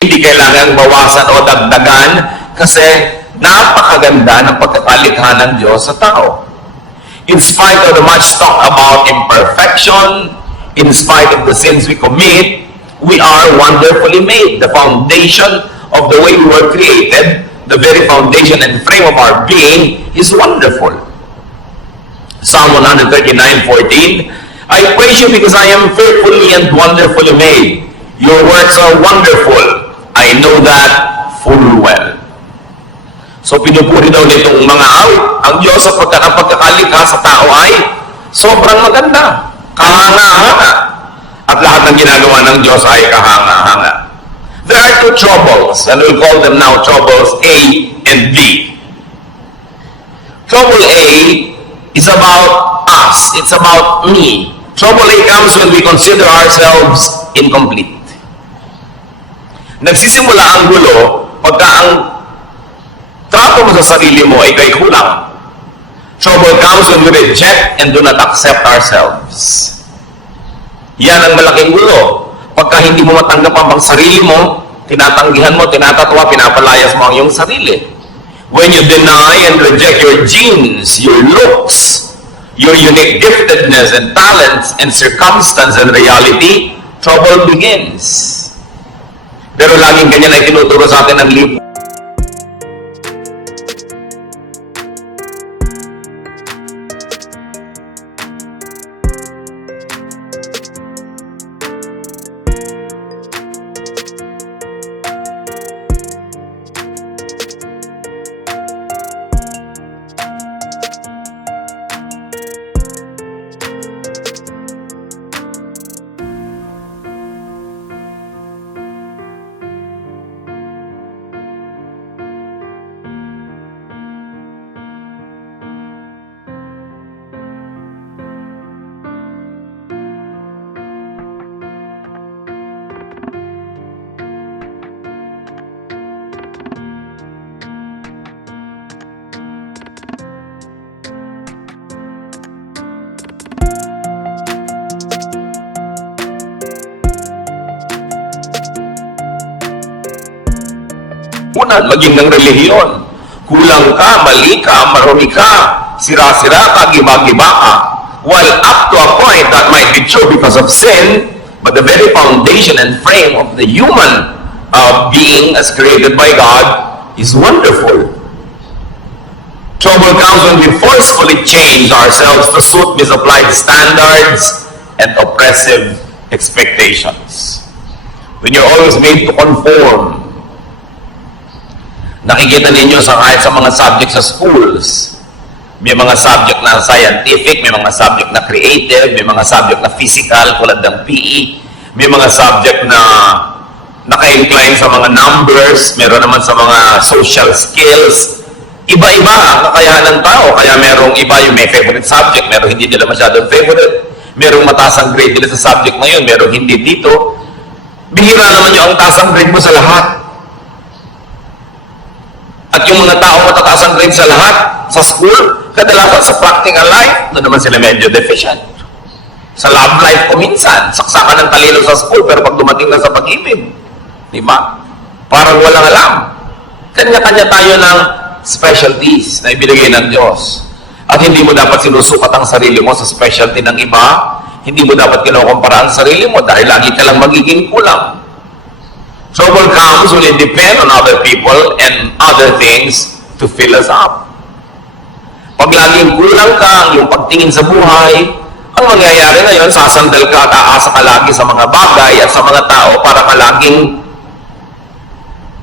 Hindi kailangan bawasan o dagdagan kasi napakaganda ng pagkakalikha ng Diyos sa tao. In spite of the much talk about imperfection, in spite of the sins we commit, we are wonderfully made. The foundation of the way we were created, the very foundation and frame of our being is wonderful. Psalm 139:14, I praise you because I am fearfully and wonderfully made. Your works are wonderful. I know that full well. So pinupuri daw nitong mga awit ang Diyos sa pagkakalikha sa tao ay sobrang maganda, kahanga-hanga. At lahat ng ginagawa ng Diyos ay kahanga-hanga. There are two troubles, and we'll call them now troubles A and B. Trouble A is about us. It's about me. Trouble A comes when we consider ourselves incomplete. Nagsisimula ang gulo pagka ang trato mo sa sarili mo ay kay kulang. Trouble comes when we reject and do not accept ourselves. Yan ang malaking gulo. Pagka hindi mo matanggap ang sarili mo, tinatanggihan mo, tinatatwa, pinapalayas mo ang iyong sarili. When you deny and reject your genes, your looks, your unique giftedness and talents and circumstance and reality, trouble begins. Pero laging ganyan ay tinuturo sa atin ng libro. Una, maging ng relihiyon. Kulang ka, mali ka, marumi ka, sira-sira ka, giba-giba ka. While up to a point that might be true because of sin, but the very foundation and frame of the human being as created by God is wonderful. Trouble comes when we forcefully change ourselves to suit misapplied standards and oppressive expectations. When you're always made to conform. Nakikita ninyo kahit sa mga subject sa schools, may mga subject na scientific, may mga subject na creative, may mga subject na physical, tulad ng PE, may mga subject na naka-incline sa mga numbers, meron naman sa mga social skills. Iba-iba ang kakayahan ng tao, kaya merong iba yung may favorite subject, merong hindi nila masyadong favorite, merong mataas ang grade nila sa subject na yun, merong hindi dito. Bihira naman yung ang taas ang grade mo sa lahat. At yung mga tao matataas ang grade sa lahat, sa school, kadalasan sa practical life, doon naman sila medyo deficient. Sa love life ko minsan, saksakan ng talino sa school, pero pag dumating na sa pag-ibig, di ba? Parang walang alam. Kanya-kanya tayo ng specialties na ibinigay ng Diyos. At hindi mo dapat sinusukat ang sarili mo sa specialty ng iba, hindi mo dapat kinukumpara ang sarili mo dahil lagi ka lang magiging kulang. Trouble comes when we depend on other people and other things to fill us up. Pag laging kulang ka, yung pagtingin sa buhay, ang mangyayari ngayon, sasandal ka, aasa ka lagi sa mga bagay at sa mga tao para ka laging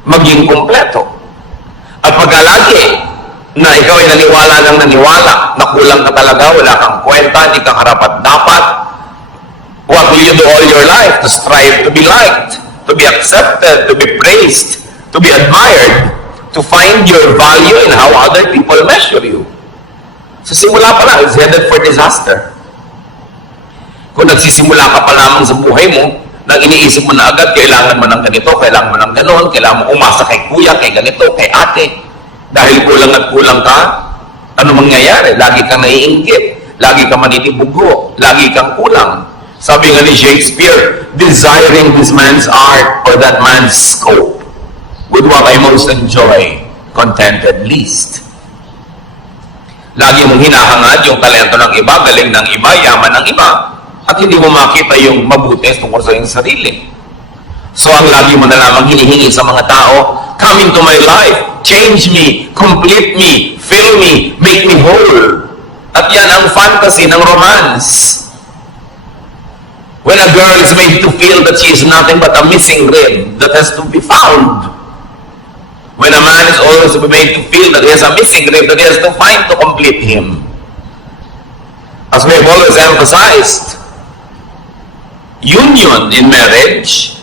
maging kumpleto. At pagka lagi na ikaw ay naniwala, na kulang ka talaga, wala kang kwenta, hindi ka karapat-dapat, what will you do all your life? To strive to be liked, to be accepted, to be praised, to be admired, to find your value in how other people measure you. Sa simula pa lang, it's headed for disaster. Kung nagsisimula ka pa lamang sa buhay mo, nang iniisip mo na agad, kailangan mo ng ganito, kailangan mo ng ganon, kailangan mo umasa kay kuya, kay ganito, kay ate. Dahil kulang at kulang ka, ano mangyayari? Lagi kang naiinggit, lagi kang manitibugo, lagi kang kulang. Sabi nga ni Shakespeare, desiring this man's art or that man's scope, with what I most enjoy, contented least. Lagi mong hinahangad yung talento ng iba, galing ng iba, yaman ng iba, at hindi mo makita yung mabuti tungkol sa iyong sarili. So ang lagi mo na lamang hinihingi sa mga tao, come into my life, change me, complete me, fill me, make me whole. At yan ang fantasy ng romance. When a girl is made to feel that she is nothing but a missing rib that has to be found. When a man is always made to feel that he has a missing rib that he has to find to complete him. As we have always emphasized, union in marriage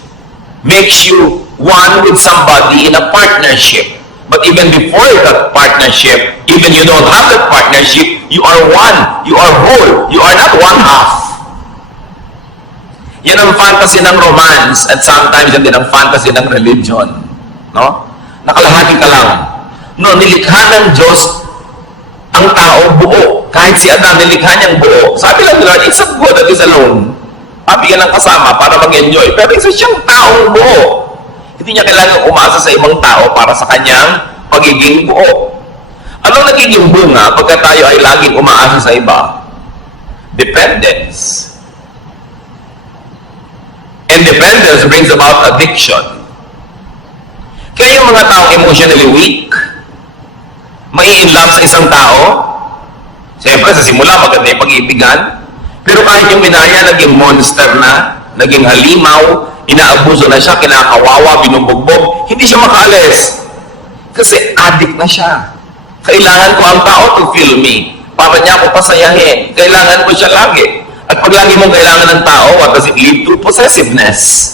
makes you one with somebody in a partnership. But even before that partnership, even you don't have that partnership, you are one, you are whole, you are not one half. Yan ang fantasy ng romance at sometimes yan din ang fantasy ng religion. No? Nakalahati ka lang. No, nilikha ng Diyos ang tao buo. Kahit si Adam, nilikha niyang buo. Sabi lang nila, it's not good that is alone. Bigyan ng kasama para mag-enjoy. Pero isa siyang taong buo. Hindi niya kailangan umasa sa ibang tao para sa kanyang pagiging buo. Anong nagiging bunga pagka tayo ay laging umaasa sa iba? Dependence. And dependence brings about addiction. Kaya yung mga taong emotionally weak, mai-inlove sa isang tao, siyempre sa simula maganda yung pag-ibigan, pero kahit yung binaya naging monster na, naging halimaw, inaabuso na siya, kinakawawa, binubugbog, hindi siya makaalis. Kasi addict na siya. Kailangan ko ang tao to feel me. Para niya ako pasayahin. Kailangan ko siya lagi. At pag lagi mong kailangan ng tao, what does it lead to? Possessiveness.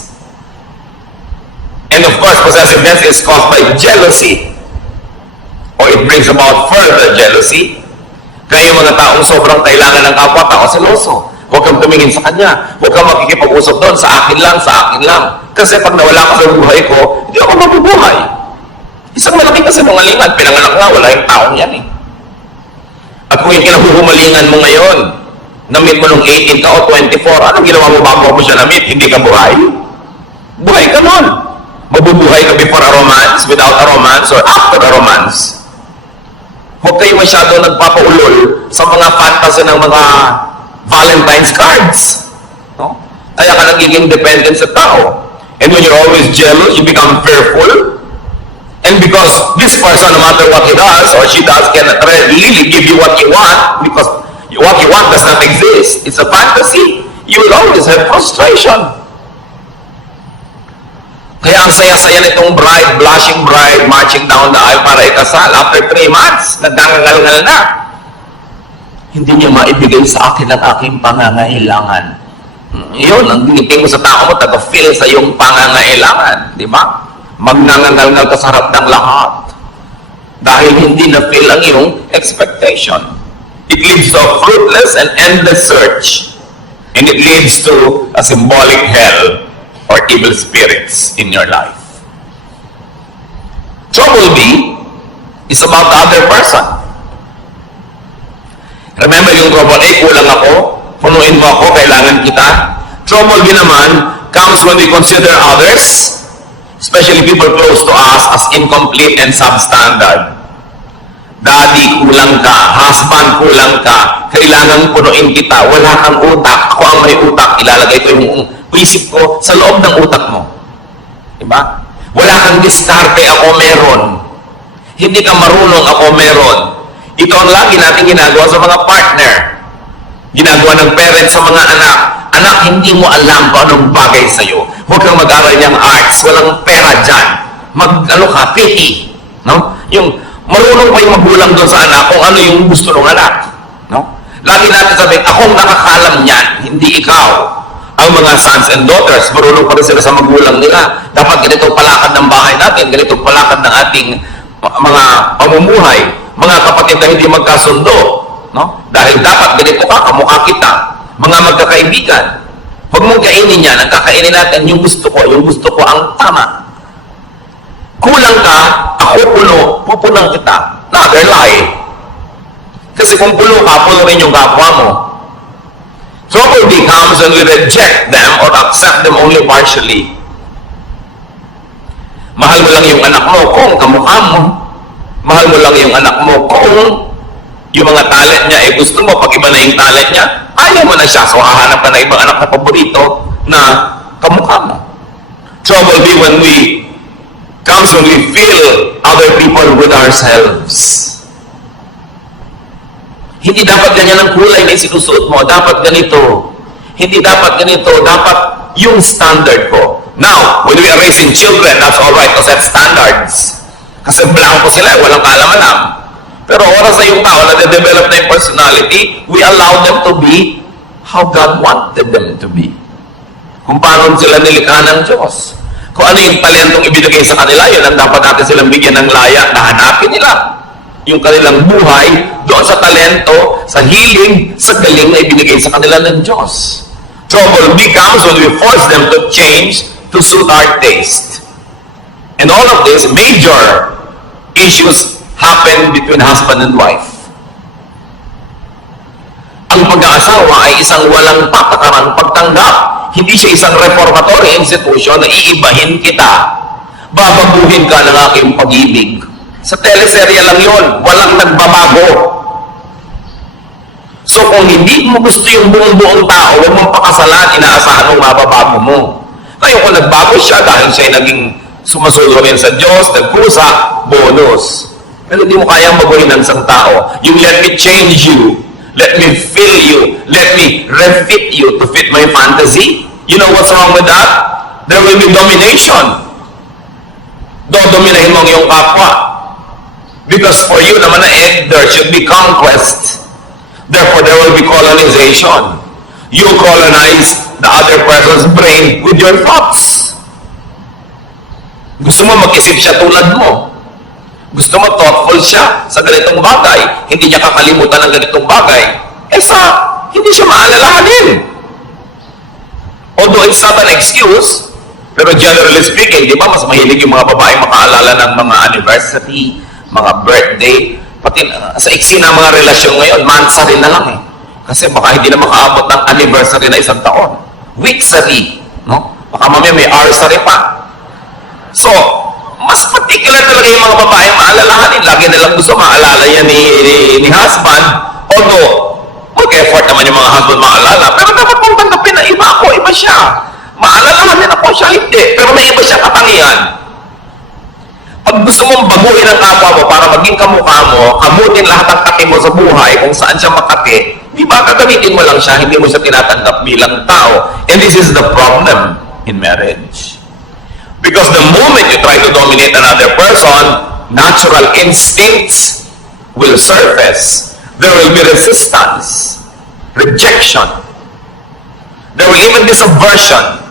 And of course, possessiveness is caused by jealousy. Or it brings about further jealousy. Kaya yung mga taong sobrang kailangan ng kapwa-tao, seloso. Huwag kang tumingin sa kanya. Huwag kang makikipag-usap doon. Sa akin lang, sa akin lang. Kasi pag nawala ka sa buhay ko, hindi ako mabubuhay. Isang malaki kasi mga pinanganak nga, wala yung taong yan eh. At kung yung kinahuhumalingan mo ngayon, na-meet mo nung 18 ka o 24, anong ginawa mo bago mo siya na-meet? Hindi ka buhay? Buhay ka nun. Mabubuhay ka before a romance, without a romance, or after a romance. Huwag kayo masyado nagpapaulol sa mga fantasy ng mga Valentine's cards. No? Kaya ka nagiging dependent sa tao. And when you're always jealous, you become fearful. And because this person, no matter what he does or she does, cannot really give you what you want, because what you want does not exist. It's a fantasy. You will always have frustration. Kaya ang saya-saya nitong bride, blushing bride, marching down the aisle para ikasal. After 3 months, nagkangangal-ngal na. Hindi niya maibigay sa akin ang aking pangangailangan. Yun, ang giniting mo sa tao mo, taga-feel sa iyong pangangailangan. Di ba? Magnangangal-ngal ka sa harap ng lahat. Dahil hindi na-feel ang iyong expectation. It leads to a fruitless and endless search. And it leads to a symbolic hell or evil spirits in your life. Trouble B is about the other person. Remember yung trouble A, kulang ako, punuin mo ako, kailangan kita. Trouble B naman comes when we consider others, especially people close to us, as incomplete and substandard. Daddy, kulang ka. Husband, kulang ka. Kailangan punuin kita. Wala kang utak. Ako ang may utak. Ilalagay ko yung isip ko sa loob ng utak mo. Diba? Wala kang diskarte. Ako meron. Hindi ka marunong. Ako meron. Ito ang lagi natin ginagawa sa mga partner. Ginagawa ng parents sa mga anak. Anak, hindi mo alam kung anong bagay sa'yo. Huwag kang mag-aral niyang arts. Walang pera dyan. Pity. No? Yung marunong pa yung magulang doon sa anak kung ano yung gusto ng anak. No? Lagi natin sabihin, akong nakakalam niyan, hindi ikaw. Ang mga sons and daughters, marunong pa rin sila sa magulang nila. Dapat ganito palakad ng bahay natin, ganito palakad ng ating mga pamumuhay. Mga kapatid na hindi magkasundo. No? Dahil dapat ganito ka, kamukha kita. Mga magkakaibigan. Huwag mong kainin yan, ang kakainin natin yung gusto ko ang tama. Kulang ka, ako puno, pupulang kita. Another lie. Kasi kung puno ka, puno rin yung kapwa mo. Trouble becomes when we reject them or accept them only partially. Mahal mo lang yung anak mo kung kamukha mo. Mahal mo lang yung anak mo kung yung mga talent niya, gusto mo, pag iba na yung talent niya, ayaw mo na siya. So, hahanap ka na ibang anak na paborito na kamukha mo. Trouble be comes when we feel other people with ourselves. Hindi dapat ganyan ang kulay na isinusuot mo. Dapat ganito. Hindi dapat ganito. Dapat yung standard ko. Now, when we are raising children, that's alright because that's standards. Kasi blanco sila, walang kaalam-alam. Pero oras na yung tao na de-develop na yung personality, we allow them to be how God wanted them to be. Kung paano sila nilikha ng Diyos. Kung ano yung talentong ibinigay sa kanila, yun ang dapat natin silang bigyan ng laya na hanapin nila. Yung kanilang buhay doon sa talento, sa hiling, sa galing na ibinigay sa kanila ng Diyos. Trouble becomes when we force them to change to suit our taste. And all of this, major issues happen between husband and wife. Ang pag-aasawa ay isang walang patakarang pagtanggap. Hindi siya isang reformatory institution na iibahin kita. Babaguhin ka ng aking pag-ibig. Sa teleserye lang yun, walang nagbabago. So kung hindi mo gusto yung buong tao, huwag mong pakasalan, inaasahan mong mababago mo. Ngayon kung nagbago siya dahil siya ay naging sumusulungin sa Diyos, nagkusa, bonus. Pero hindi mo kayang baguhin ng isang tao. Yung let me change you, let me fill you, let me refit you to fit my fantasy. You know what's wrong with that? There will be domination. Dodominahin mo ang iyong kapwa. Because for you naman there should be conquest. Therefore, there will be colonization. You colonize the other person's brain with your thoughts. Gusto mo mag-isip siya tulad mo. Gusto mo thoughtful siya sa ganitong bagay. Hindi niya kakalimutan ng ganitong bagay. Hindi siya maalalahanin. Although it's not an excuse, pero generally speaking, di ba, mas mahilig yung mga babae makaalala ng mga anniversary, mga birthday, pati sa iksi na mga relasyon ngayon, mansari na lang eh. Kasi baka hindi na makaabot ng anniversary na isang taon. Weeksary, no? Baka mamaya may arsary pa. So, mas particular talaga yung mga babaeng maalalahanin. Lagi nilang gusto maalala yan ni husband. Although, mag-effort naman yung mga husband maalala. Pero dapat mong tanggapin na iba ako, iba siya. Maalalahanin ako siya, hindi. Pero may iba siya katangian. Pag gusto mong baguhin ang kapwa mo para maging kamukha mo, kamutin lahat ng kati mo sa buhay kung saan siya makati, di ba gagamitin mo lang siya, hindi mo siya tinatanggap bilang tao. And this is the problem in marriage. Because the moment you try to dominate another person, natural instincts will surface. There will be resistance, rejection. There will even be subversion.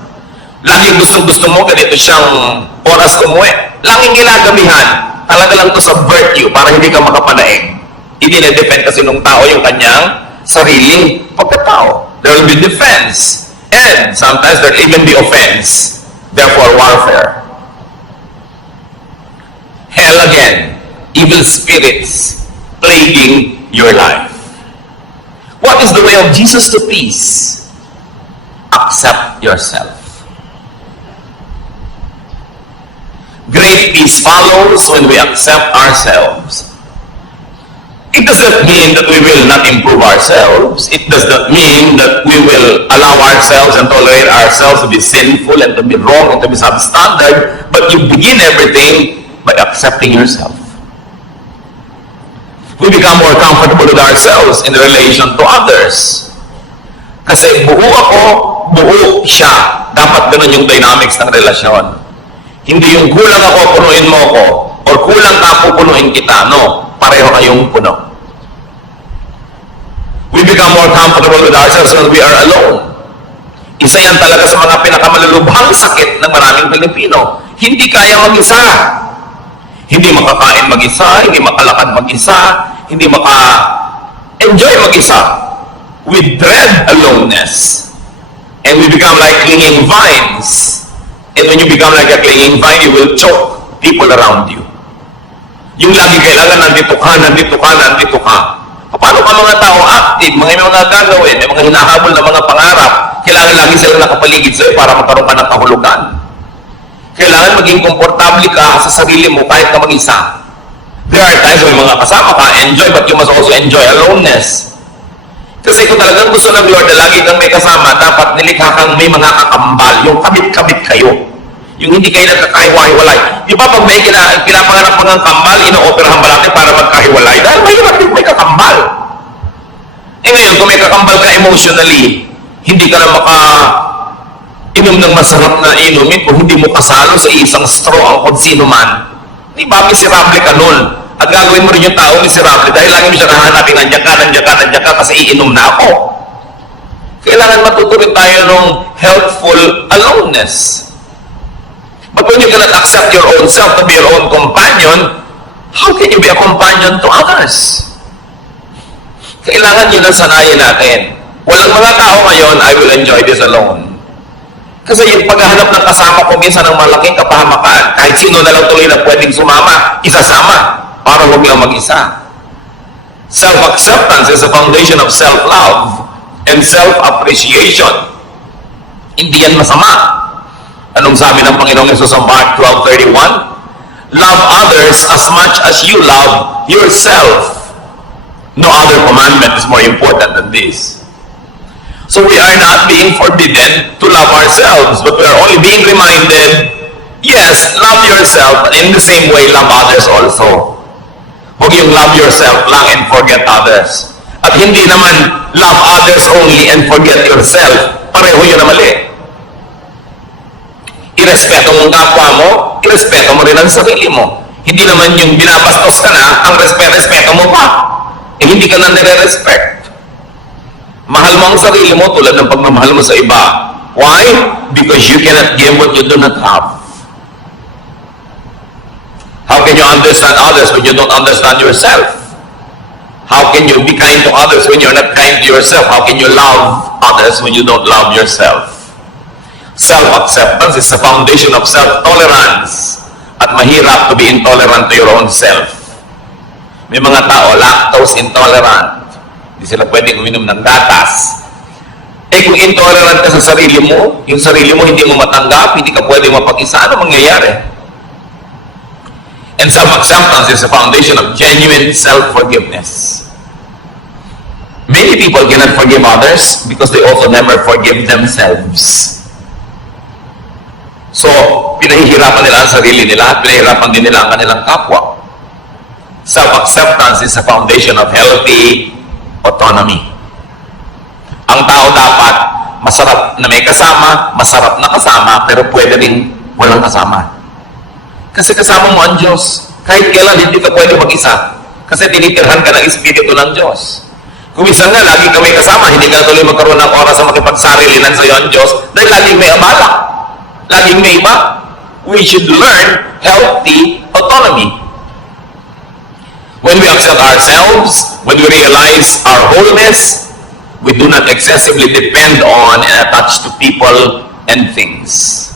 Lagi gusto mo, ganito siyang oras umuwi. Laging ginagabihan, talaga lang to subvert you para hindi ka makapanaig. Idine-defend kasi nung tao yung kanyang sariling pagkatao. There will be defense. And sometimes there will even be offense. Therefore, warfare. Hell again. Evil spirits plaguing your life. What is the way of Jesus to peace? Accept yourself. Great peace follows when we accept ourselves. It does not mean that we will not improve ourselves. It does not mean that we will allow ourselves and tolerate ourselves to be sinful and to be wrong and to be substandard. But you begin everything by accepting yourself. We become more comfortable with ourselves in relation to others. Kasi buo ako, buo siya. Dapat ganun yung dynamics ng relasyon. Hindi yung kulang ako, punuin mo ako, or kulang ka, pupunuin kita. No, pareho kayong puno. We become more comfortable with ourselves when we are alone. Isa yan talaga sa mga pinakamalulubhang sakit ng maraming Pilipino. Hindi kaya mag-isa. Hindi makakain mag-isa, hindi makalakad mag-isa, hindi maka-enjoy mag-isa. We dread aloneness. And we become like clinging vines. And when you become like a clinging vine, you will choke people around you. Yung lagi kailangan nandito ka, nandito ka, nandito ka. Paano ka mga tao active, mga gagawin, may mga hinahabol na mga pangarap, kailangan lagi silang nakapaligid sa'yo para magkaroon ka ng kahulugan. Kailangan maging komportable ka sa sarili mo kahit na mag-isa. There are times may mga kasama ka, enjoy, but you must also enjoy aloneness. Kasi kung talagang gusto ng Lord na lagi kang may kasama, dapat nilikha kang may mga kakambal, yung kabit-kabit kayo. Yung hindi kayo nagkakahiwa-hiwalay. Di ba pag may pinapangarap mo ng kambal, ino-operahan ba natin para magkahiwalay? Dahil mahirap yung may kakambal. Eh ngayon, kung may kakambal ka emotionally, hindi ka na inom ng masarap na inumin kung hindi mo kasalo sa isang straw ang kung sino man. Di ba, miserable ka nun. At gagawin mo rin yung tao miserable dahil lagi mo siya nahanapin, nandiyan ka, kasi iinom na ako. Kailangan matuto rin tayo ng healthful aloneness. But when you cannot accept your own self to be your own companion, how can you be a companion to others? Kailangan yun ang sanayin natin. Walang mga tao ngayon, I will enjoy this alone. Kasi yung paghahanap ng kasama ko minsan ng malaking kapahamakan, kahit sino na lang tuloy na pwedeng sumama, isasama, para huwag lang mag-isa. Self-acceptance is the foundation of self-love and self-appreciation. Hindi yan masama. Anong sabi ng Panginoong Yesus sa Mark 12:31? Love others as much as you love yourself. No other commandment is more important than this. So we are not being forbidden to love ourselves, but we are only being reminded, yes, love yourself, but in the same way, love others also. Huwag yung love yourself lang and forget others. At hindi naman love others only and forget yourself. Pareho yun na mali. Irespeto mo ang kapwa mo, irespeto mo rin ang sarili mo. Hindi naman yung binabastos ka na, ang respeto mo pa. Eh hindi ka na nire-respect. Mahal mo ang sarili mo tulad ng pagmamahal mo sa iba. Why? Because you cannot give what you do not have. How can you understand others when you don't understand yourself? How can you be kind to others when you're not kind to yourself? How can you love others when you don't love yourself? Self-acceptance is the foundation of self-tolerance. At mahirap to be intolerant to your own self. May mga tao lactose intolerant. Hindi sila pwedeng uminom ng gatas. Eh kung intolerant ka sa sarili mo, yung sarili mo hindi mo matanggap, hindi ka pwedeng mapag-isa, ano mangyayari? And self-acceptance is the foundation of genuine self-forgiveness. Many people cannot forgive others because they also never forgive themselves. So, pinahihirapan nila ang sarili nila at pinahihirapan din nila ang kanilang kapwa. Self-acceptance is the foundation of healthy autonomy. Ang tao dapat masarap na may kasama, masarap na kasama, pero pwede rin walang kasama. Kasi kasama mo ang Diyos. Kahit kailan hindi ka pwede mag-isa. Kasi tinitirhan ka ng Espiritu ng Diyos. Kung minsan nga, lagi ka may kasama, hindi ka tuloy magkaroon ng oras sa makipagsarilinan sa iyo ang Diyos dahil laging may abala. Laging may iba. We should learn healthy autonomy. When we accept ourselves, when we realize our wholeness, we do not excessively depend on and attach to people and things.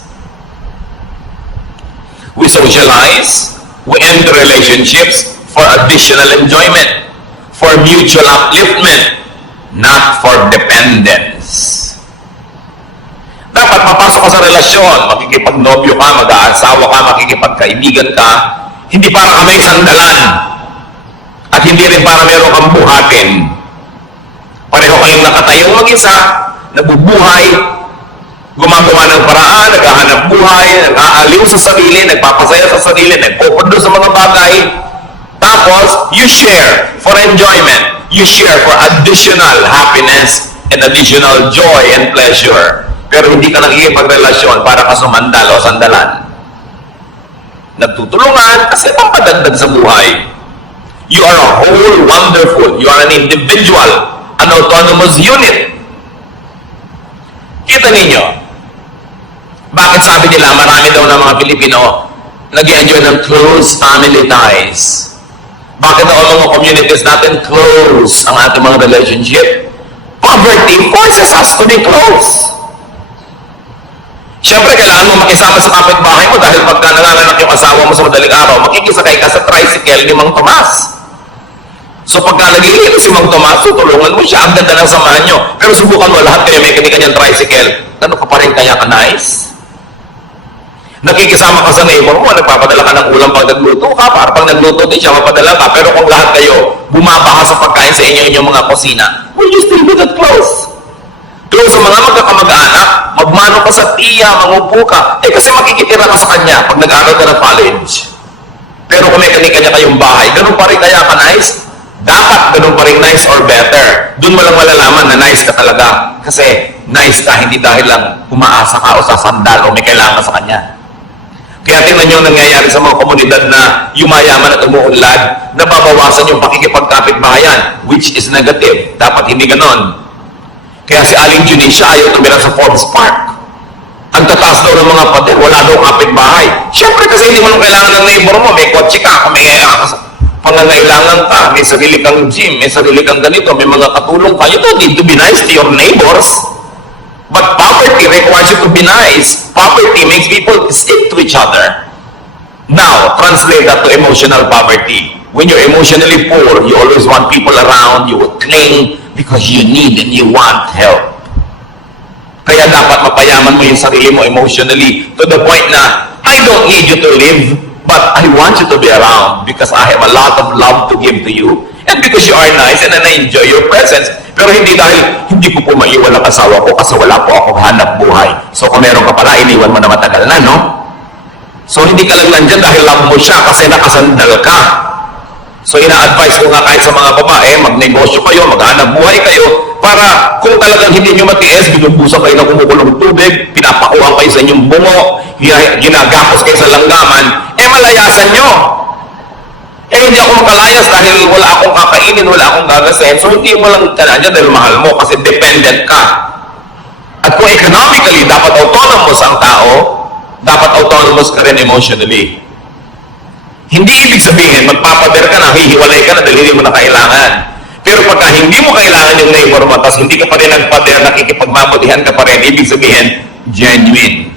We socialize, we enter relationships for additional enjoyment, for mutual upliftment, not for dependence. Dapat papasok ka sa relasyon, makikipagnobyo ka, mag-aasawa ka, makikipagkaibigan ka, hindi para ka may sandalan, at hindi rin para meron kang buhatin. Pareho kayong nakatayong mag-isa, nabubuhay, gumagawa ng paraan, naghahanap buhay, nag-aaliw sa sarili, nagpapasaya sa sarili, nagpupundo sa mga bagay. Tapos, you share for enjoyment. You share for additional happiness and additional joy and pleasure. Pero hindi ka nakikipagrelasyon para ka sumandal o sandalan. Nagtutulungan kasi pampadagdag sa buhay. You are a whole wonderful. You are an individual, an autonomous unit. Kita ninyo, bakit sabi nila marami daw ng mga Pilipino nag-enjoy ng close family ties? Bakit daw ang mga communities natin close ang ating mga relationship? Poverty forces us to be close. Siyempre, kailangan mo makisama sa kapitbahay mo dahil pagka nanganganak yung asawa mo sa madaling araw, makikisakay ka sa tricycle ni Mang Tomas. So pagka nagiging si Mang Tomas, tulungan mo siya, ang ganda ng samahan nyo. Pero subukan mo lahat kayo, may kanya-kanyang tricycle. Ano ka pa rin kaya ka nice? Nakikisama ka sa neighbor mo, nagpapadala ka ng ulam pag nagluto ka, para pag nagluto din siya, mapadala ka. Pero kung lahat kayo, bumabaha sa pagkain sa inyong mga kusina, will you still be that close? Close sa mga magkakamag-anak, magmano ka sa tiya, mangupo ka. Kasi makikitira ka sa kanya pag nag-aaral ka ng college. Pero kung may kanya-kanya kayong bahay, ganun pa rin kaya ka nice? Dapat ganun pa rin nice or better. Doon mo lang malalaman na nice ka talaga. Kasi nice ka, hindi dahil lang umaasa ka o sasandal o may kailangan ka sa kanya. Kaya tingnan nyo nangyayari sa mga komunidad na yumayaman at umuunlad, nababawasan yung pakikipagkapit-bahayan, which is negative. Dapat hindi ganon. Kaya si Aling Junisha ayaw tumira sa Forbes Park. Ang tataas daw ng mga pader, wala daw kapit-bahay. Siyempre kasi hindi mo nang kailangan ng neighbor mo, may kotse ka, may pangangailangan ka, may sarili kang gym, may sarili kang ganito, may mga katulong ka. You don't need to be nice to your neighbors. But poverty requires you to be nice. Poverty makes people stick to each other. Now, translate that to emotional poverty. When you're emotionally poor, you always want people around, you will cling because you need and you want help. Kaya dapat mapayaman mo yung sarili mo emotionally to the point na, I don't need you to live, but I want you to be around because I have a lot of love to give to you. And because you are nice and I enjoy your presence. Pero hindi dahil hindi ko po maiwan ang asawa ko kasi wala po akong hanap buhay. So kung meron ka pala, iniwan mo na matagal na, no? So hindi ka lang nandyan dahil love mo siya kasi nakasandal ka. So ina-advise ko nga kahit sa mga babae, magnegosyo kayo, maghanap buhay kayo, para kung talagang hindi nyo matiis, binubusan kayo ng kumukulong tubig, pinapakuhan kayo sa inyong bungo, ginagapos kayo sa langgaman, malayasan nyo. Hindi ako makalayas dahil wala akong kakainin, wala akong gagasin. So hindi mo lang kanadya dahil mahal mo kasi dependent ka. At kung economically, dapat autonomous ang tao, dapat autonomous ka rin emotionally. Hindi ibig sabihin, magpapader ka na, hihiwalay ka na dahil hindi mo na kailangan. Pero pagka hindi mo kailangan yung neighbor mo, tapos hindi ka pa rin nagpader, nakikipagmabutihan ka pa rin, ibig sabihin, genuine.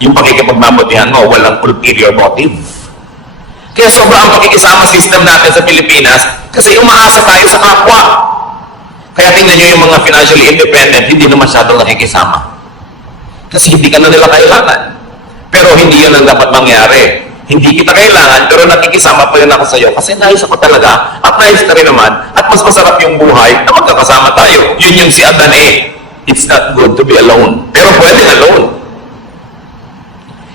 Yung pakikipagmabutihan mo, walang ulterior motive. Kaya sobrang pakikisama system natin sa Pilipinas kasi umaasa tayo sa kapwa. Kaya tingnan nyo yung mga financially independent, hindi na masyadong nakikisama. Kasi hindi ka na nila kailangan. Pero hindi yun ang dapat mangyari. Hindi kita kailangan, pero nakikisama pa rin ako sa iyo kasi nais ako talaga at nais ka rin naman at mas masarap yung buhay na magkakasama tayo. Yun yung si Adan eh. It's not good to be alone. Pero pwede alone.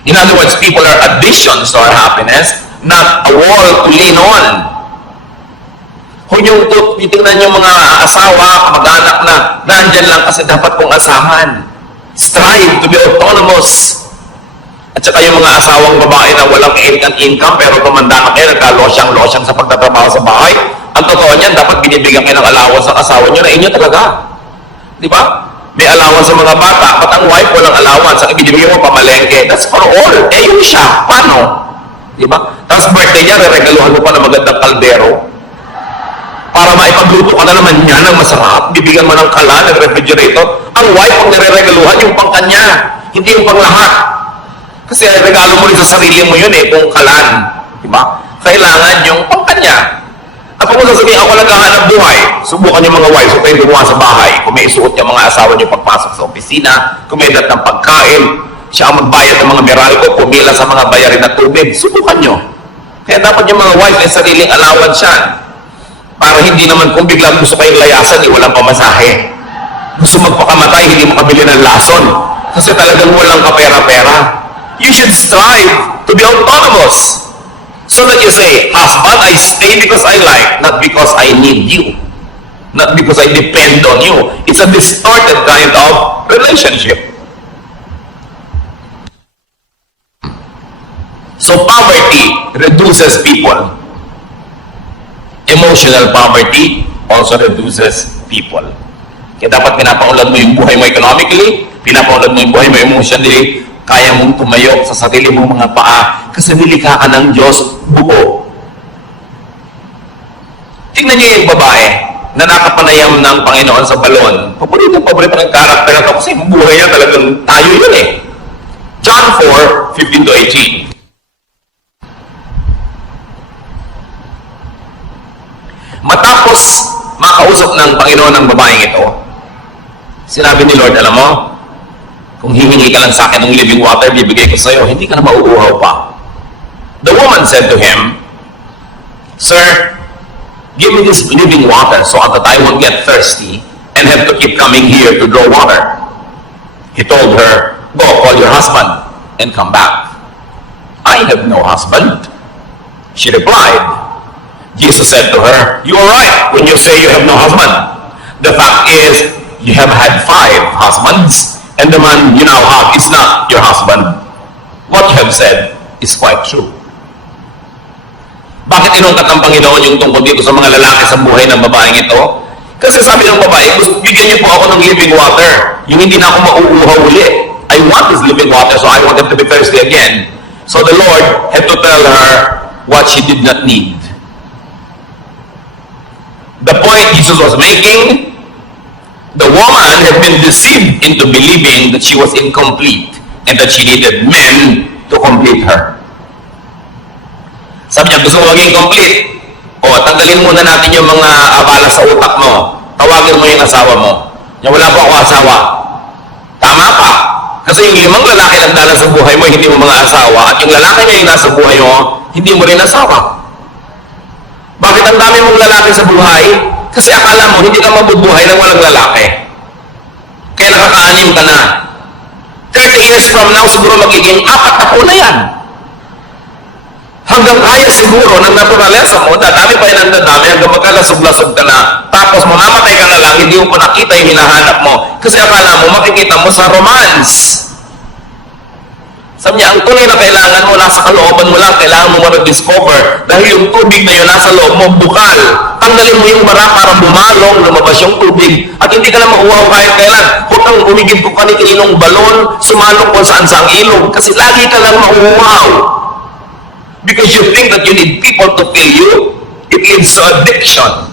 In other words, people are additions to our happiness, not a wall to lean on. Kung yung titingnan yung mga asawa, kamag-anak na nandyan lang kasi dapat kong asahan. Strive to be autonomous. At saka yung mga asawang babae na walang income pero tumanda na kayo, nagka-losyang sa pagtatrabaho sa bahay. Ang totoo niyan, dapat binibigyan kayo ng allowance sa asawa nyo na inyo talaga. Di ba? May allowance sa mga bata, but ang wife walang allowance. Ang ibinibigyan mo pamalengke. That's for all. Yung siya, paano? Di ba? Tapos birthday niya, regaluhan mo pa ng magandang kaldero. Para maipagluto ka na naman niya ng masarap. Bibigyan mo ng kalan, ng refrigerator. Ang wife, ang nire-regaluhan, yung pang kanya. Hindi yung pang lahat. Kasi regalo mo rin sa sarili mo yun kung kalan. Diba? Kailangan yung pangkanya. At kung sasabihin, ako naghahanap buhay, subukan yung mga wives, so kayo gumawa sa bahay. Kung may isuot yung mga asawa niyo pagpasok sa opisina, kumidat ng pagkain, siya ang magbayad ng mga Meralco, pumila sa mga bayarin na tubig, subukan nyo. Kaya dapat yung mga wives ay sariling allowance yan. Para hindi naman kung biglang gusto kayong layasan, walang pamasahe. Gusto magpakamatay, hindi makabili ng lason. Kasi talagang walang kapera-pera. You should strive to be autonomous. So that you say, husband, I stay because I like, not because I need you. Not because I depend on you. It's a distorted kind of relationship. So poverty reduces people. Emotional poverty also reduces people. Kaya dapat pinapaunlad mo yung buhay mo economically, pinapaunlad mo yung buhay mo emotionally, kaya mong tumayo sa sarili mong mga paa kasi nilikha ka ng Diyos buo. Tingnan niyo yung babae na nakapanayam ng Panginoon sa balon. Paborito ng karakter na ito kasi buhay niya talagang tayo yun eh. John 4:15-18. Matapos makausap ng Panginoon ng babaeng ito, sinabi ni Lord, alam mo, kung hihingi ka lang sa akin ng living water, bibigay ko sa iyo, hindi ka na mauuhaw pa. The woman said to him, Sir, give me this living water so that I won't get thirsty and have to keep coming here to draw water. He told her, go call your husband and come back. I have no husband. She replied. Jesus said to her, you are right when you say you have no husband. The fact is, you have had 5 husbands, and the man you now have is not your husband. What you have said is quite true. Bakit inungkat ng Panginoon yung tungkol dito sa mga lalaki sa buhay ng babaeng ito? Kasi sabi ng babae, bigyan niyo po ako ng living water. Yung hindi na ako mauuhaw uli. I want this living water, so I want him to be thirsty again. So the Lord had to tell her what she did not need. The point Jesus was making, the woman had been deceived into believing that she was incomplete and that she needed men to complete her. Sabi niya, gusto mo maging complete? O, tanggalin muna natin yung mga abala sa utak mo. Tawagin mo yung asawa mo. Yung wala pa ako asawa. Tama pa. Kasi yung 5 lalaki nagdala sa buhay mo, hindi mo mga asawa. At yung lalaki niya yung nasa buhay mo, hindi mo rin asawa. Bakit ang dami mong lalaki sa buhay? Kasi akala mo, hindi ka mabubuhay ng walang lalaki. Kaya nakaka-anim ka na. 30 years from now, siguro magiging 4 na po na yan. Hanggang kaya siguro ng naturalesa mo, dadami pa yan ang dadami, hanggang magkalasog-lasog ka na. Tapos mamamatay ka na lang, hindi mo pa nakita yung hinahanap mo. Kasi akala mo, makikita mo sa romance. Sabi niya, ang tunay na kailangan mo, nasa kalooban mo lang, kailangan mo ma-discover. Dahil yung tubig na yun, nasa loob mo, bukal. Tanggalin mo yung bara para bumalong, lumabas yung tubig. At hindi ka na makuha kahit kailan. Huwag kang umigid kung kanitinong balon, sumalok kung saan sa ilog. Kasi lagi ka lang mauuhaw. Because you think that you need people to fill you, it leads to addiction.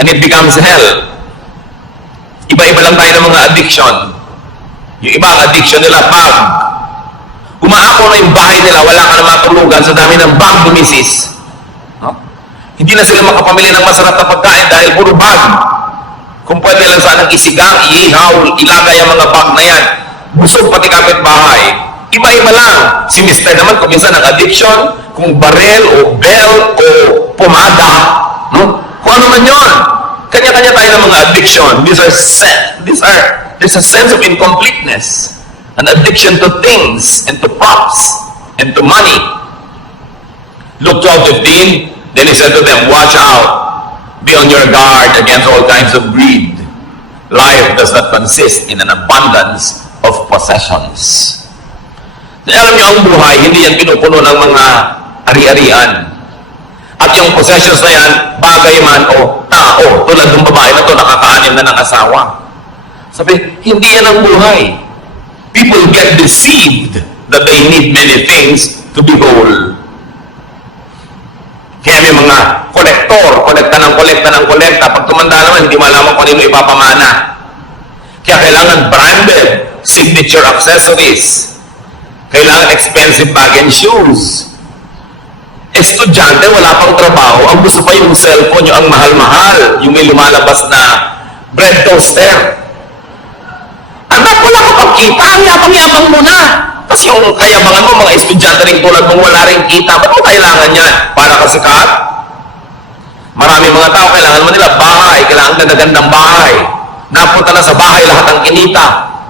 And it becomes hell. Iba-iba lang tayo ng mga addiction. Yung iba, ang addiction nila, bag. Umaako na yung bahay nila, wala ka na matulugan sa dami ng bag ni misis. No? Hindi na sila makapamili ng masarap na pagkain dahil puro bag. Kung pwede lang sanang isigang, iihaw, ilagay ang mga bag na yan. Busog pati kapitbahay. Iba-iba lang. Si Mr. naman, kung minsan ang addiction, kung barel o belt o pomada, no? Kung ano man yun. Kanya-kanya tayo ng mga addiction. There's a sense of incompleteness. An addiction to things and to props and to money. Luke 12:15, then he said to them, watch out. Be on your guard against all kinds of greed. Life does not consist in an abundance of possessions. Alam niyo, ang buhay, hindi yan pinupuno ng mga ari-arian. At yung possessions na yan, bagay man o tao, tulad ng babae na ito, nakaka-anim na ng asawa. Sabi, hindi yan ang buhay. People get deceived that they need many things to be whole. Kaya may mga kolekta ng kolekta. Pag tumanda naman, hindi malaman kung ano ipapamana. Kaya kailangan branded signature accessories. Kailangan expensive bag and shoes. Estudyante, wala pang trabaho. Ang gusto pa yung cellphone, yung ang mahal-mahal. Yung may lumalabas na bread toaster. Anak, wala ka pang kita. Ang yabang-yabang mo na. Kasi yung kayabangan mo, mga estudyante rin tulad mong wala rin kita. Ba't mo kailangan yan? Para ka sikat? Marami mga tao, kailangan mo nila bahay. Kailangan ganda-gandang bahay. Napunta na sa bahay lahat ang kinita.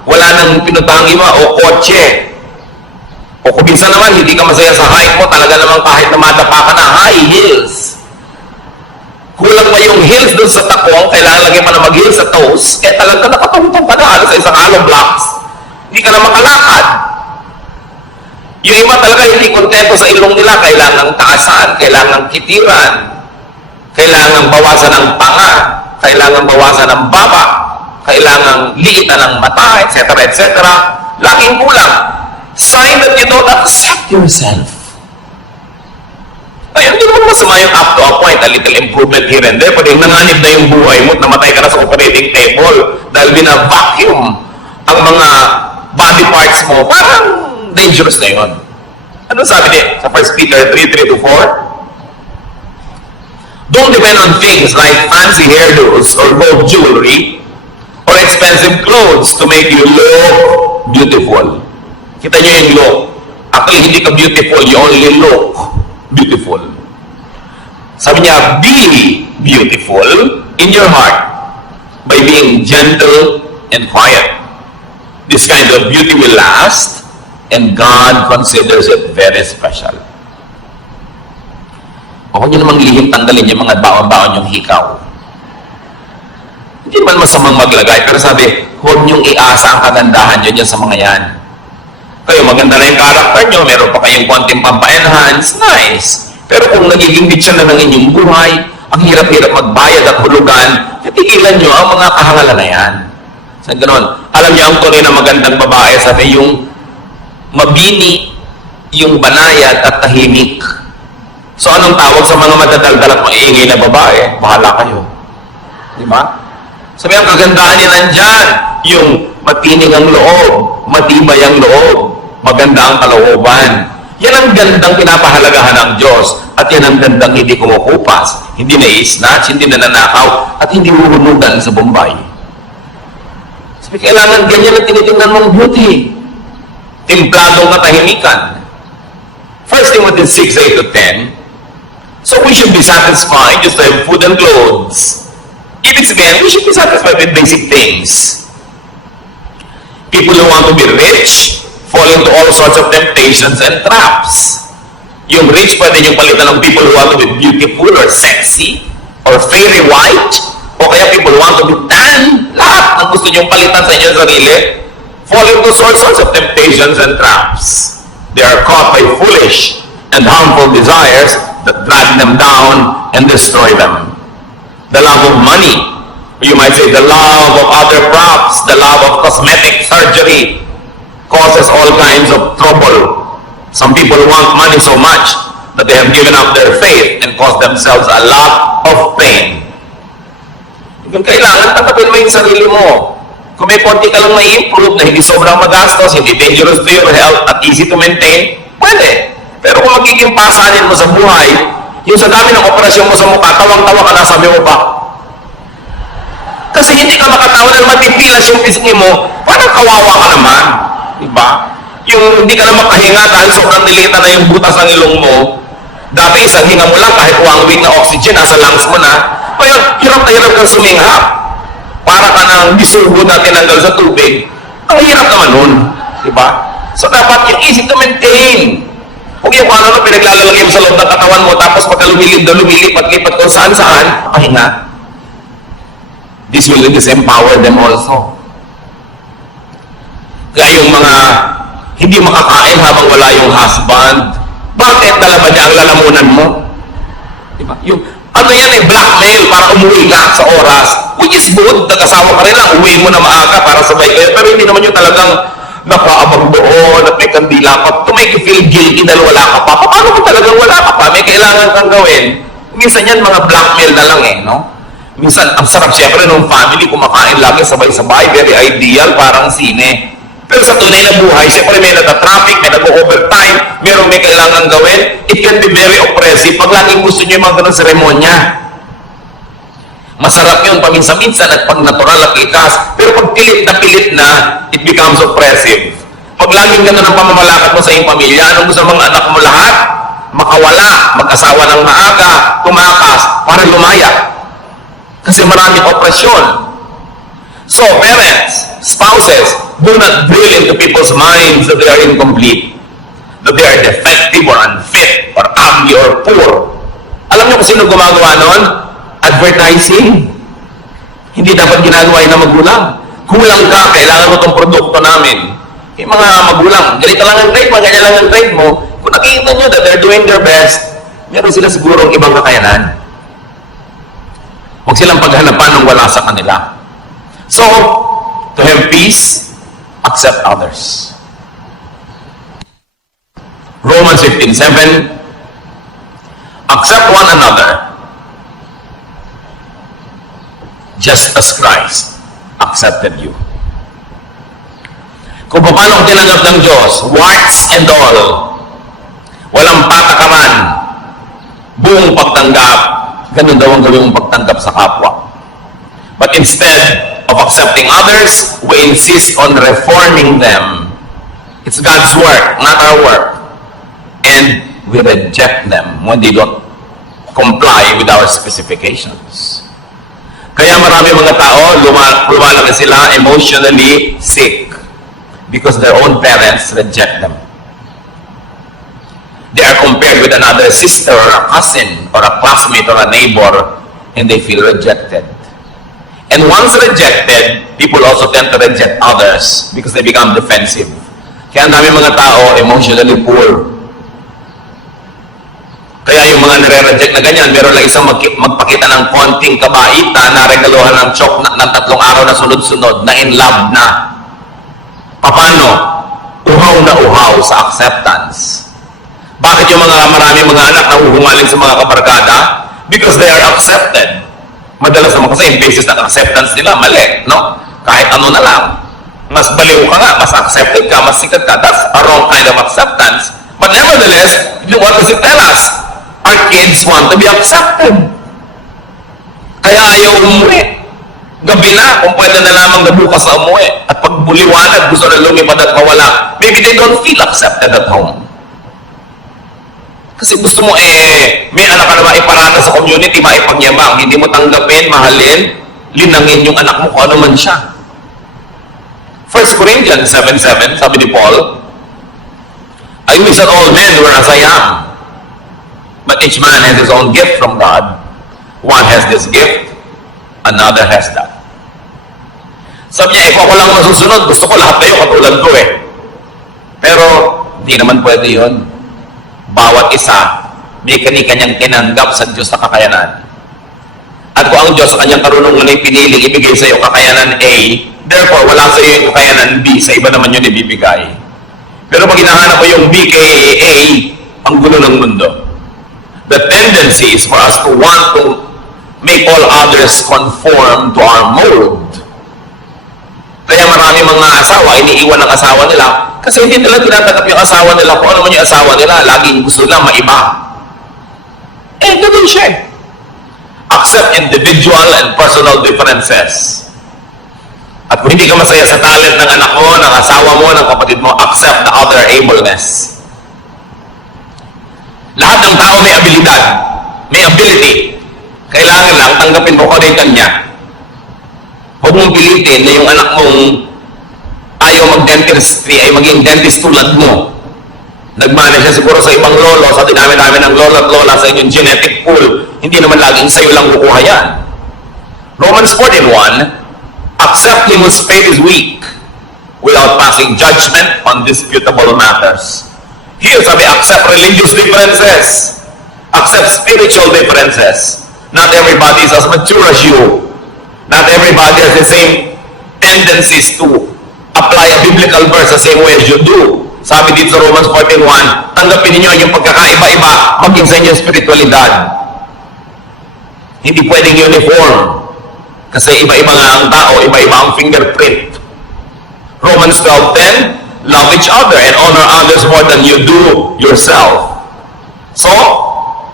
Wala nang pinutang iba o kotse. O kung minsan naman, hindi ka masaya sa height mo, talaga namang kahit na madapa ka na, high heels. Kulang pa yung heels doon sa takong, kailangan lagi pa na mag-heels sa toes, eh talaga nakatungtong ka na, halos sa isang hollow blocks. Hindi ka na makalakad. Yung iba talaga hindi kontento sa ilong nila, kailangang taasan, kailangang kitiran, kailangang bawasan ng panga, kailangang bawasan ng baba, kailangang liitan ng mata, etc. etc. Laging kulang. Sign that you don't accept yourself. Ay, hindi naman masama yung up to a point, a little improvement here and there. Pwede nanganib na yung buhay mo at namatay ka na sa operating table dahil bina-vacuum ang mga body parts mo. Parang dangerous na yun. Ano sabi niya sa 1 Peter 3:3-4? Don't spend on things like fancy hairdos or gold jewelry or expensive clothes to make you look beautiful. Kita nyo yung look. Actually, hindi ka beautiful. You only look beautiful. Sabi niya, be beautiful in your heart by being gentle and quiet. This kind of beauty will last, and God considers it very special. Huwag nyo namang lihim tanggalin yung mga baon-baon yung hikaw. Hindi man masamang maglagay, pero sabi, huwag nyong iasa ang kagandahan nyo dyan sa mga yan. Kayo, maganda na yung character nyo, meron pa kayong konting pampa-enhance, nice. Pero kung nagiging bitsa na ng inyong buhay, ang hirap-hirap magbayad at hulugan, titigilan nyo ang mga kahangalan na yan. Sa ganon, alam niyo ang tunay na magandang babae, sabi yung mabini, yung banayad at tahimik. So anong tawag sa mga madadaldal at maingay na babae? Bahala kayo. Di ba? Sabi ang kagandahan niya nandyan, yung matinig ang loob, matibay ang loob, maganda ang kalooban. Yan ang gandang pinapahalagahan ng Diyos at yan ang gandang hindi kumukupas, hindi na-snatch, hindi nananakaw at hindi huhunugan sa Bombay. Sabi, kailangan ganyan ang tinitingnan mong beauty. Templadong katahimikan. 1 Timothy 6:8-10. So we should be satisfied just to have food and clothes. If it's men, we should be satisfied with basic things. People who want to be rich fall into all sorts of temptations and traps. Yung rich, pwede yung palitan ng people who want to be beautiful or sexy or fairy white, o kaya people who want to be tan. Lahat ng gusto niyong palitan sa inyong sarili fall into all sorts of temptations and traps. They are caught by foolish and harmful desires that drag them down and destroy them. The love of money, you might say the love of other props, the love of cosmetic surgery, causes all kinds of trouble. Some people want money so much that they have given up their faith and caused themselves a lot of pain. Kung kailangan, tatapin mo yung sarili mo. Kung may konti ka lang may improve na hindi sobrang magastos, hindi dangerous to your health at easy to maintain, pwede. Pero kung magiging pasanin mo sa buhay, yung sa dami ng operasyon mo sa mukha, tawang-tawa ka na, sabi mo pa. Kasi hindi ka makatawa na matipilas yung pisngi mo, parang kawawa ka naman. Diba? Yung hindi ka na makahinga dahil sobrang nilitan na yung butas ng ilong mo. Dati isang hinga mo lang kahit 1 week na oxygen, nasa lungs mo na. Ngayon, hirap na hirap kang suminga. Para ka nang bisugo na tinanggal sa tubig. Ang hirap naman nun. Diba? So dapat yung easy to maintain. Huwag yung kung ano pinaglalagay mo sa loob ng katawan mo, tapos pagka lumilipat-lipat kung saan-saan, pahinga. This will disempower them also. Kaya yung mga hindi makakain habang wala yung husband, bakit dala ba niya ang lalamunan mo? Diba? Yung, ano yan blackmail para umuwi ka sa oras. Which is good, nag-asawa ka rin lang, uwi mo na maaga para sabay kayo, pero hindi naman yung talagang nakaabang doon at may kandila pa to make you feel guilty dahil wala ka pa. Paano kung talagang wala ka pa? May kailangan kang gawin. Minsan yan, mga blackmail na lang no? Minsan, ang sarap siyempre ng family, kumakain lagi sabay-sabay, very ideal, parang sine. Pero sa tunay na buhay, siyempre may nata-traffic, may nag-overtime, merong may kailangan gawin, it can be very oppressive pag laging gusto nyo yung mga ganun seremonya. Masarap yun paminsan-minsan at pag natural at likas, pero pag pilit na, it becomes oppressive. Pag laging gano'n ang pamamalakad mo sa iyong pamilya, anong gusto mong anak mo lahat? Makawala, mag-asawa ng maaga, tumakas, para lumaya. Kasi maraming opresyon. So, parents, spouses, do not drill into people's minds that they are incomplete, that they are defective or unfit, or ugly or poor. Alam niyo kung sino gumagawa nun? Advertising. Hindi dapat ginagawa yun ng magulang. Kulang ka, kailangan mo itong produkto namin. Yung mga magulang, ganito lang ang grade mo, ganyan lang ang grade mo. Kung nakikita nyo that they're doing their best, meron sila sigurong ibang kakayanan. Huwag silang paghanapan ng wala sa kanila. So, to have peace, accept others. Romans 15:7, accept one another just as Christ accepted you. Kung paano tinanggap ng Diyos, warts and all, walang patakaran, buong pagtanggap, ganun daw ang gawin mong pagtanggap sa kapwa. But instead of accepting others, we insist on reforming them. It's God's work, not our work. And we reject them when they don't comply with our specifications. Kaya marami mga tao, lumalaki sila emotionally sick because their own parents reject them. They are compared with another sister or a cousin or a classmate or a neighbor, and they feel rejected. And once rejected, people also tend to reject others because they become defensive. Kaya ang dami mga tao emotionally poor. Kaya yung mga nire-reject na ganyan, meron lang isang magpakita ng konting kabaitan na regaluhan ng chok ng 3 araw na sunod-sunod na in love na. Paano? Uhaw na uhaw sa acceptance. Bakit yung maraming mga anak na uhumaling sa mga kabarkada? Because they are accepted. Madalas naman kasi yung basis ng acceptance nila, mali, no? Kahit ano na lang. Mas baliw ka nga, mas accepted ka, mas sikat ka. That's a wrong kind of acceptance. But nevertheless, what does it tell us? Our kids want to be accepted. Kaya ayaw umuwi. Gabi na, kung pwede na lamang na bukas na umuwi. At pag buliwanag, gusto na lumipad at mawala. Maybe they don't feel accepted at home. Kasi gusto mo may anak ka naman iparata sa community, maipagyabang, hindi mo tanggapin, mahalin, linangin yung anak mo kung ano man siya. 1 Corinthians 7:7, sabi ni Paul, I wish that all men were as I am, but each man has his own gift from God. One has this gift, another has that. Sabi niya, ikaw ko lang masusunod, gusto ko lahat kayo katulad ko Pero, di naman pwede yun. Bawat isa, may kani-kanyang tinanggap sa Diyos na kakayanan. At kung ang Diyos sa kanyang karunungan ay piniling ibigay sa iyo kakayanan A, therefore, wala sa iyo yung kakayanan B, sa iba naman yun ibibigay. Pero pag hinahanap mo yung B kay A, ang gulo ng mundo. The tendency is for us to want to make all others conform to our mold. Kaya marami mga asawa, iniiwan ng asawa nila kasi hindi nila tinatanggap yung asawa nila kung ano man yung asawa nila, laging gusto lang maiba. Ganun siya Accept individual and personal differences. At kung hindi ka masaya sa talent ng anak mo, ng asawa mo, ng kapatid mo, accept the other ableness. Lahat ng tao may abilidad, may ability. Kailangan lang tanggapin mo kung ano yung kanya. Huwag mong pilitin na yung anak mong ayaw mag-dentistry ay maging dentist tulad mo. Nagmana siya siguro sa ibang lolo, sa dinami-dami ng lolo at lola sa inyong genetic pool. Hindi naman laging sa'yo lang kukuha yan. Romans 14:1, accept him whose faith is weak without passing judgment on disputable matters. Here, sabi, accept religious differences. Accept spiritual differences. Not everybody is as mature as you. Not everybody has the same tendencies to apply a biblical verse the same way as you do. Sabi dito sa Romans 14:1, tanggapin niyo yung pagkakaiba-iba maging sa inyong spiritualidad. Hindi pwedeng uniform. Kasi iba-iba nga ang tao, iba-iba ang fingerprint. Romans 12:10, love each other and honor others more than you do yourself. So,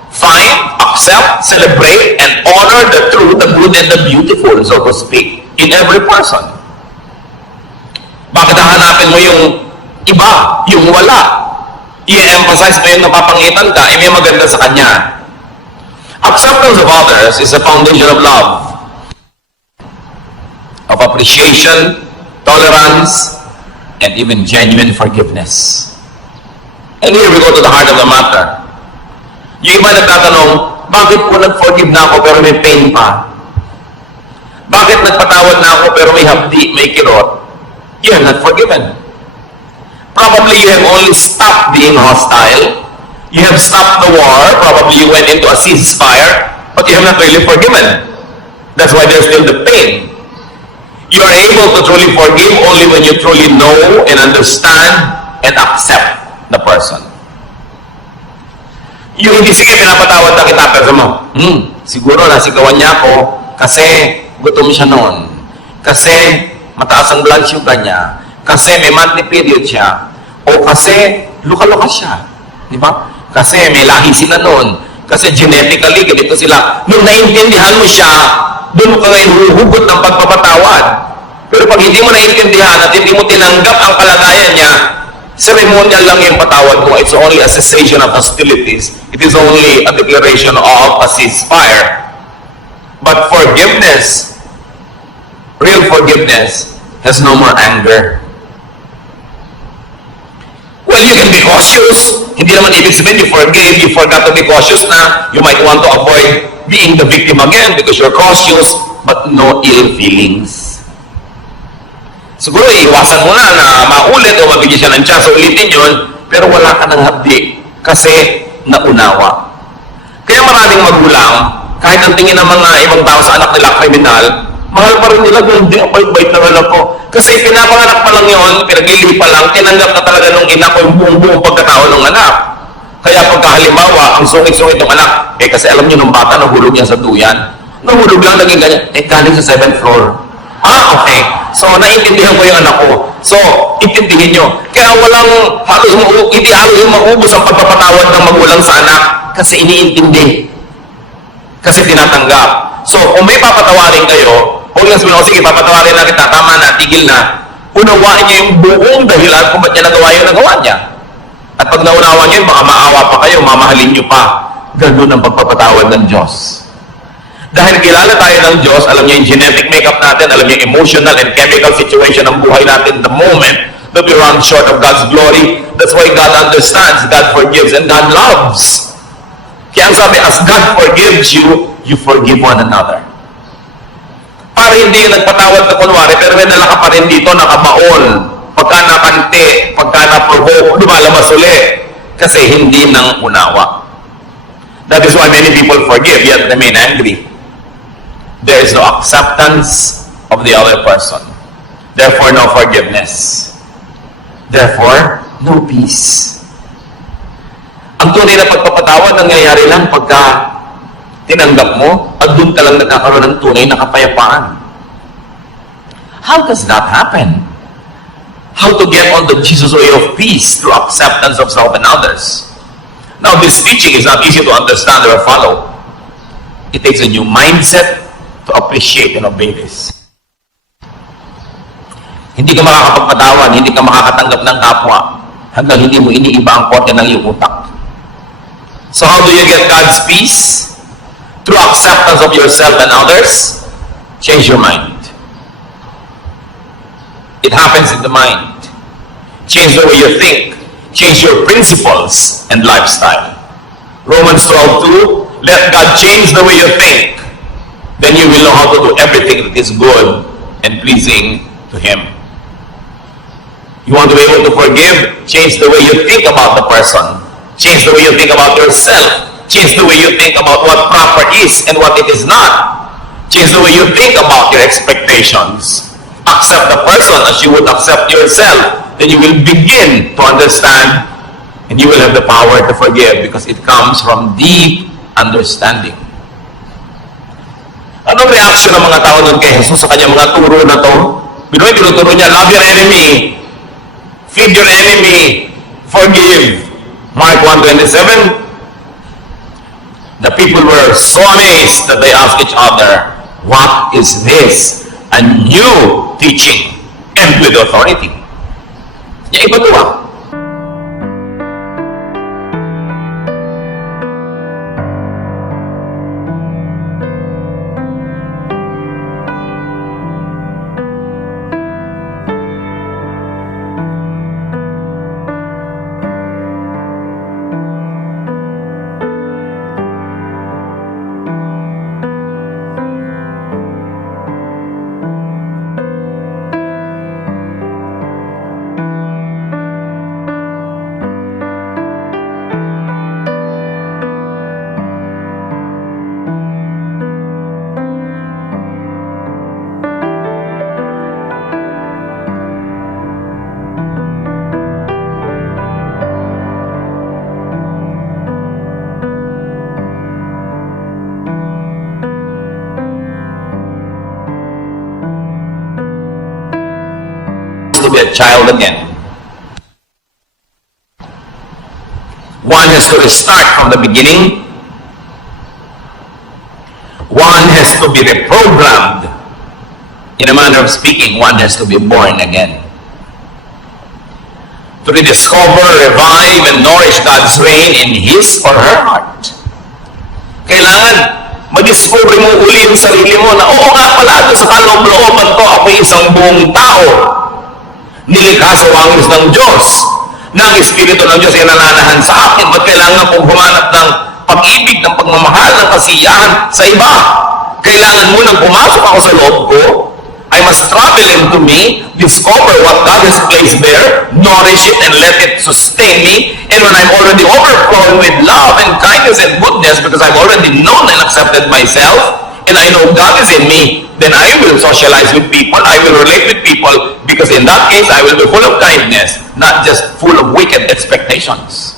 find, accept, celebrate, and honor the true, the good, and the beautiful, so to speak, in every person. Bakit hahanapin mo yung iba, yung wala? I-emphasize mo yung napapangitan ka, may maganda sa kanya. Acceptance of others is a foundation of love, of appreciation, tolerance, and even genuine forgiveness. And here we go to the heart of the matter. Yung iba nagtatanong, bakit po nag-forgive na ako pero may pain pa? Bakit nagpatawad na ako pero may hapdi, may kirot? You are not forgiven. Probably you have only stopped being hostile. You have stopped the war. Probably you went into a ceasefire, but you have not really forgiven. That's why there's still the pain. You are able to truly forgive only when you truly know and understand and accept the person. Yung hindi, sige, pinapatawad na kita, pero mo, siguro nasigawan niya ako kasi gutom siya noon. Kasi mataas ang blood sugar niya. Kasi may monthly period siya. O kasi luka-luka siya. Di ba? Kasi may lahi sila noon. Kasi genetically, ganito sila. Nung naiintindihan mo siya, doon ka ngayon huhugot ng pagpapatawad. Pero pag hindi mo naiintindihan at hindi mo tinanggap ang kalagayan niya, ceremonial lang yung patawad mo. It's only a cessation of hostilities. It is only a declaration of a ceasefire. But forgiveness, real forgiveness, has no more anger. Well, you can be cautious. Hindi naman ibig sabihin you forgave, you forgot to be cautious na you might want to avoid being the victim again because you're cautious, but no ill feelings. Siguro iwasan mo na maulit o mabigyan siya ng chance ulitin yun, pero wala ka ng hapdi kasi naunawa. Kaya maraming magulang, kahit ang tingin ng mga ibang tao sa anak nila kriminal, mahal pa rin nila, hindi ang bait-bait ng anak ko. Kasi pinapanganak pa lang yun, pinagili pa lang, tinanggap na talaga nung ina ko yung buong pagkatao ng anak. Kaya pagka halimbawa, ang sungit-sungit ng anak, kasi alam niyo nung bata, nahulog niya sa duyan. Nahulog lang, naging ganyan, galing sa 7th floor. Okay. So, naiintindihan ko yung anak ko. So, intindihin nyo. Kaya hindi halos maubos ang pagpapatawad ng magulang sa anak kasi iniintindi. Kasi tinatanggap. So, kung may papatawarin kayo, huwag lang sabihin, sige, papatawarin na kita, tama na, tigil na. Unawain niyo yung buong dahilan kung ba't niya nagawa niya. At pag naunawa niyo, baka maawa pa kayo, mamahalin niyo pa. Ganun ang pagpapatawad ng Diyos. Dahil kilala tayo ng Diyos, alam niyo yung genetic makeup natin, alam niyo yung emotional and chemical situation ng buhay natin the moment that we run short of God's glory. That's why God understands, God forgives, and God loves. Kaya ang sabi, as God forgives you, you forgive one another. Para hindi yung nagpatawad ka kunwari, pero may dala ka pa rin dito, nakabaon. Pagka nakante, pagka naprovoke, lumalabas uli. Kasi hindi nang unawa. That is why many people forgive, yet remain angry. There is no acceptance of the other person. Therefore, no forgiveness. Therefore, no peace. Ang tunay na pagpapatawad nangyayari lang pagka tinanggap mo at doon ka lang nagkakaroon ng tunay na kapayapaan. How does that happen? How to get on the Jesus way of peace through acceptance of self and others? Now, this teaching is not easy to understand or follow. It takes a new mindset to appreciate and obey this. Hindi ka makakapagpatawan, hindi ka makakatanggap ng kapwa hanggang hindi mo iniiba ang korte ng iyong utak. So how do you get God's peace? Through acceptance of yourself and others. Change your mind. It happens in the mind. Change the way you think. Change your principles and lifestyle. Romans 12:2, let God change the way you think. Then you will know how to do everything that is good and pleasing to Him. You want to be able to forgive? Change the way you think about the person. Change the way you think about yourself. Change the way you think about what proper is and what it is not. Change the way you think about your expectations. Accept the person as you would accept yourself. Then you will begin to understand and you will have the power to forgive because it comes from deep understanding. Anong reaction ng mga tao nun kay Jesus sa kanyang mga turo na to? Tinuturo niya, love your enemy, feed your enemy, forgive. Mark 1:27. The people were so amazed that they asked each other, what is this? A new teaching and with authority. Yung iba tuwa. To be a child again. One has to restart from the beginning to be reprogrammed. In a manner of speaking, one has to be born again. To rediscover, revive, and nourish God's reign in his or her heart. Kailangan madiscover mo uli yung sarili mo na, oo nga pala, ito sa kaloob-looban ko, ako'y isang buong tao. Nilikha sa wangis ng Diyos. Na ang Espiritu ng Diyos ay nananahan sa akin. Ba't kailangan kong humanap ng pag-ibig, ng pagmamahal, ng kasiyahan sa iba? Kailangan mo nang pumasok ako sa loob ko, I must travel into me, discover what God has placed there, nourish it, and let it sustain me. And when I'm already overflowing with love and kindness and goodness, because I've already known and accepted myself, and I know God is in me, then I will socialize with people, I will relate with people, because in that case, I will be full of kindness, not just full of wicked expectations.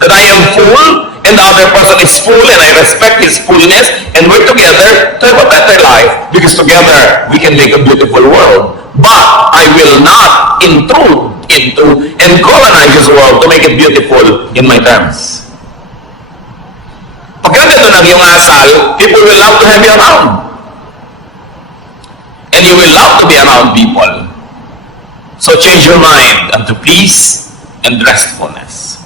That I am full, and the other person is full, and I respect his fullness, and we're together to have a better life, because together we can make a beautiful world. But I will not intrude into and colonize this world to make it beautiful in my terms. Pag ganito lang yung asal, people will love to have you around. And you will love to be around people. So change your mind unto peace and restfulness.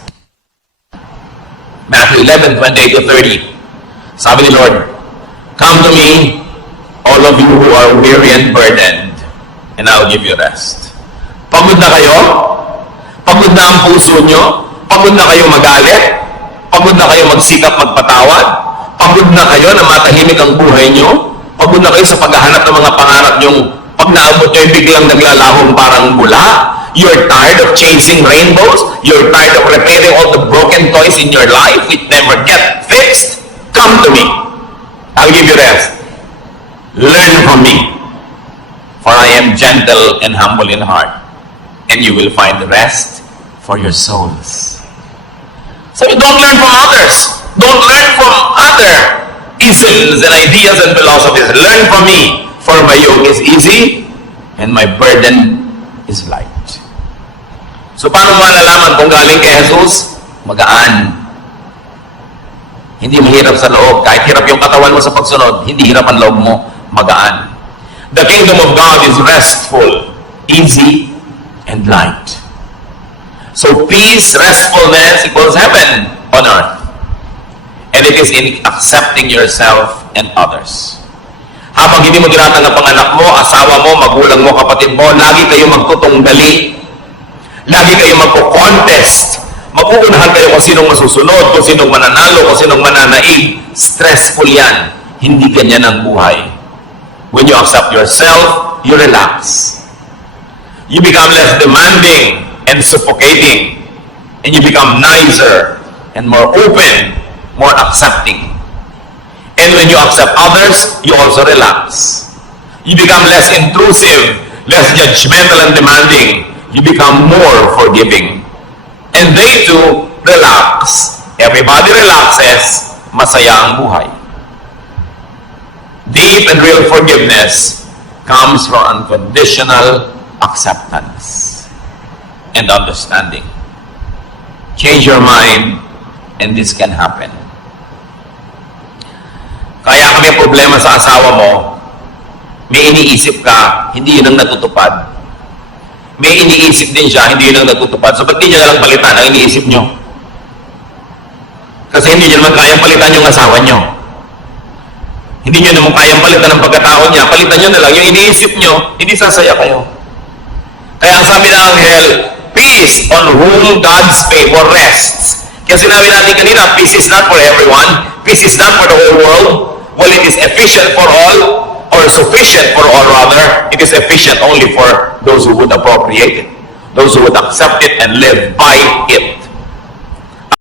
Matthew 11:28-30. Sabi ni Lord, come to me, all of you who are weary and burdened, and I'll give you rest. Pagod na kayo? Pagod na ang puso nyo? Pagod na kayo magalit? Pagod na kayo magsikap magpatawad? Pagod na kayo na matahimik ang buhay nyo? Pagod na kayo sa paghahanap ng mga pangarap nyong pag naabot nyo ay biglang naglalahong parang bula? You're tired of chasing rainbows? You're tired of repairing all the broken toys in your life which never get fixed? Come to me. I'll give you rest. Learn from me. For I am gentle and humble in heart, and you will find rest for your souls. So you don't learn from others. Don't learn from other isms and ideas and philosophies. Learn from me, for my yoke is easy and my burden is light. So paano malalaman kung galing kay Jesus? Magaan. Hindi mahirap sa loob. Kahit hirap yung katawan mo sa pagsunod, hindi hirap ang loob mo. Magaan. The kingdom of God is restful, easy, and light. So peace, restfulness equals heaven on earth. And it is in accepting yourself and others. Habang hindi mo tinatanggap ang anak mo, asawa mo, magulang mo, kapatid mo, lagi kayo magtutunggali. Lagi kayo magpo-contest. Mapuunahan kayo kung sinong masusunod, kung sinong mananalo, kung sinong mananaig. Stressful yan. Hindi ganyan ang buhay. When you accept yourself, you relax. You become less demanding and suffocating. And you become nicer and more open, more accepting. And when you accept others, you also relax. You become less intrusive, less judgmental and demanding. You become more forgiving. And they too relax. Everybody relaxes. Masaya ang buhay. Deep and real forgiveness comes from unconditional acceptance and understanding. Change your mind and this can happen. Kaya kung may problema sa asawa mo, may iniisip ka, hindi yun ang natutupad. May iniisip din siya, hindi yun ang natutupad. So, ba't di niya nalang palitan ang iniisip nyo? Kasi hindi niya naman kayang palitan yung asawa nyo. Hindi niya naman kayang palitan ang pagkatao niya. Palitan nyo na lang yung iniisip nyo, hindi sasaya kayo. Kaya ang sabi ng anghel, peace on whom God's favor rests. Kaya sinabi natin kanina, peace is not for everyone. Peace is not for the whole world. Well, it is efficient for all, or sufficient for all rather. It is efficient only for those who would appropriate it, those who would accept it and live by it.